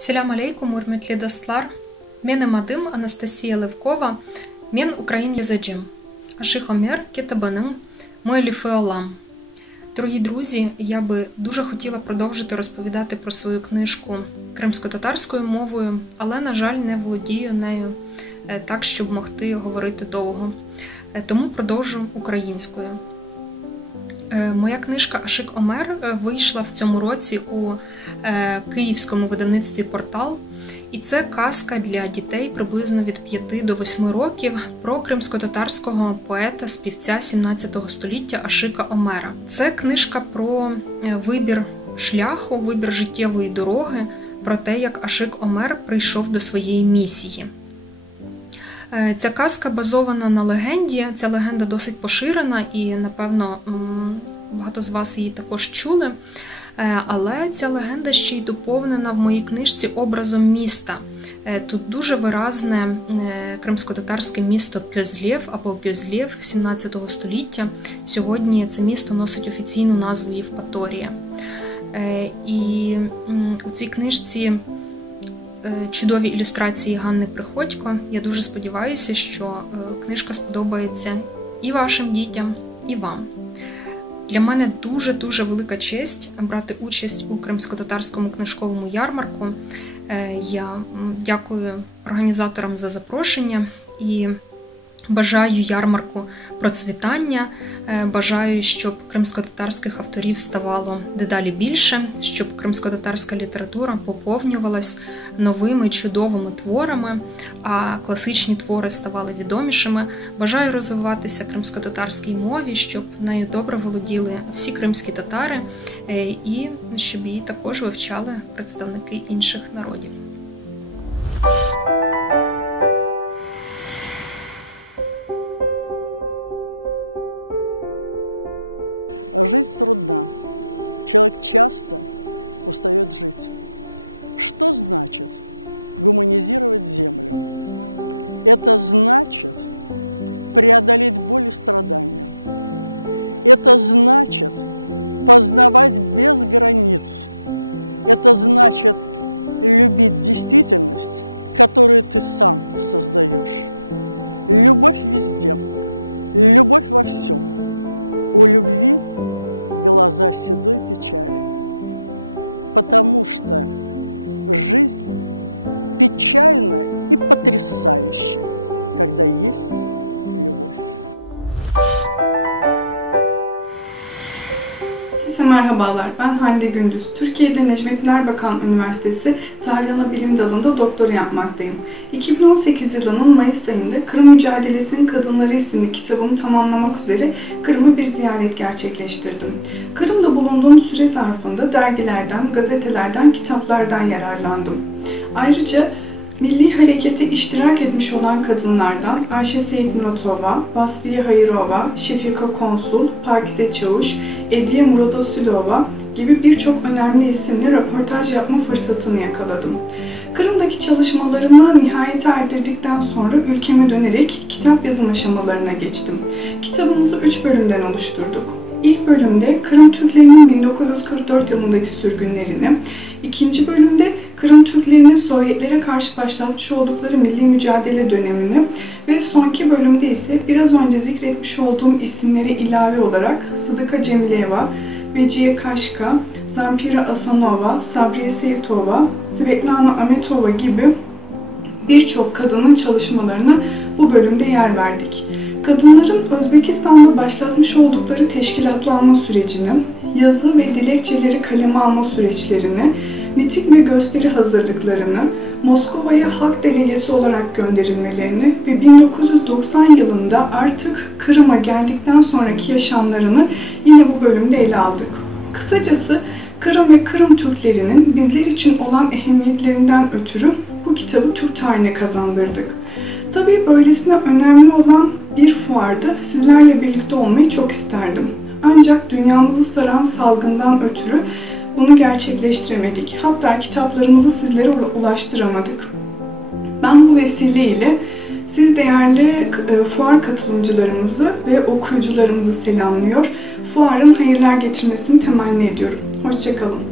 Selam aleykum, hürmetli dostlar. Benim adım Anastasия Levkova. Ben Ukrayin yazıcım. Аших Омер Кетабанин Мойліфи Олам. Дорогі друзі, я би дуже хотіла продовжити розповідати про свою книжку кримсько-татарською мовою, але, на жаль, не володію нею так, щоб могти говорити довго. Тому продовжу українською. Моя книжка «Аших Омер» вийшла в цьому році у київському видавництві «Портал». І це казка для дітей приблизно від 5 до 8 років про кримсько-татарського поета-співця 17 століття Ашика Омера. Це книжка про вибір шляху, вибір життєвої дороги, про те, як Ашик Омер прийшов до своєї місії. Ця казка базована на легенді, ця легенда досить поширена і, напевно, багато з вас її також чули. Але ця легенда ще й доповнена в моїй книжці образом міста. Тут дуже виразне кримсько-татарське місто Кьозлєв або Кьозлєв 17 століття. Сьогодні це місто носить офіційну назву Євпаторія. І у цій книжці чудові ілюстрації Ганни Приходько. Я дуже сподіваюся, що книжка сподобається і вашим дітям, і вам. Для мене дуже-дуже велика честь брати участь у кримсько-татарському книжковому ярмарку. Я дякую організаторам за запрошення і бажаю ярмарку процвітання, бажаю, щоб кримсько-татарських авторів ставало дедалі більше, щоб кримсько-татарська література поповнювалась новими чудовими творами, а класичні твори ставали відомішими. Бажаю розвиватися кримсько-татарській мові, щоб нею добре володіли всі кримські татари і щоб її також вивчали представники інших народів. Merhabalar, ben Hande Gündüz. Türkiye'de Necmettin Erbakan Üniversitesi Tarih Anabilim Dalı'nda doktora yapmaktayım. 2018 yılının Mayıs ayında Kırım Mücadelesi'nin Kadınları isimli kitabımı tamamlamak üzere Kırım'a bir ziyaret gerçekleştirdim. Kırım'da bulunduğum süre zarfında dergilerden, gazetelerden, kitaplardan yararlandım. Ayrıca Milli harekete iştirak etmiş olan kadınlardan Ayşe Seyitmunatova, Vasfiye Hayırova, Şefika Konsul, Pakize Çavuş, Ediye Muradosülova gibi birçok önemli isimle röportaj yapma fırsatını yakaladım. Kırım'daki çalışmalarımı nihayete erdirdikten sonra ülkeme dönerek kitap yazım aşamalarına geçtim. Kitabımızı 3 bölümden oluşturduk. İlk bölümde Kırım Türklerinin 1944 yılındaki sürgünlerini, ikinci bölümde Kırım Türklerinin Sovyetlere karşı başlatmış oldukları milli mücadele dönemini ve sonki bölümde ise biraz önce zikretmiş olduğum isimlere ilave olarak Sıdıka Cemileva, Veciye Kaşka, Zampira Asanova, Sabriye Seyitova, Svetlana Ametova gibi birçok kadının çalışmalarına bu bölümde yer verdik. Kadınların Özbekistan'da başlatmış oldukları teşkilatlanma sürecini, yazı ve dilekçeleri kaleme alma süreçlerini, miting ve gösteri hazırlıklarını, Moskova'ya halk delegesi olarak gönderilmelerini ve 1990 yılında artık Kırım'a geldikten sonraki yaşamlarını yine bu bölümde ele aldık. Kısacası Kırım ve Kırım Türklerinin bizler için olan ehemmiyetlerinden ötürü bu kitabı Türk tarihine kazandırdık. Tabii böylesine önemli olan bir fuarda sizlerle birlikte olmayı çok isterdim. Ancak dünyamızı saran salgından ötürü bunu gerçekleştiremedik. Hatta kitaplarımızı sizlere ulaştıramadık. Ben bu vesileyle siz değerli fuar katılımcılarımızı ve okuyucularımızı selamlıyor. Fuarın hayırlar getirmesini temenni ediyorum. Hoşça kalın.